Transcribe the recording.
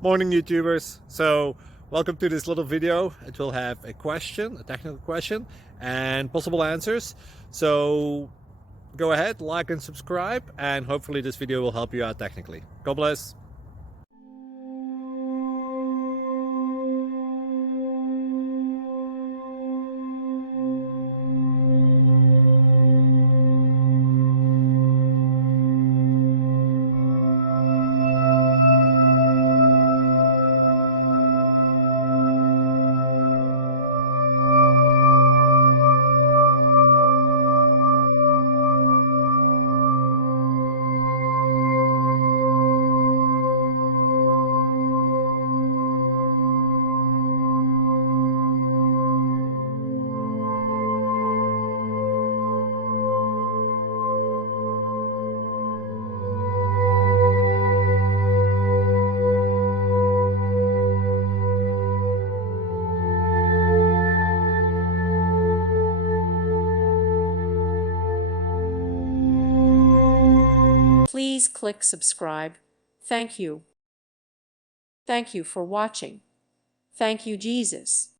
Morning YouTubers. So welcome to this little video. It will have a question, a technical question, and possible answers. So go ahead, like and subscribe, and hopefully this video will help you out technically. God bless. Please click subscribe. Thank you. Thank you for watching. Thank you, Jesus.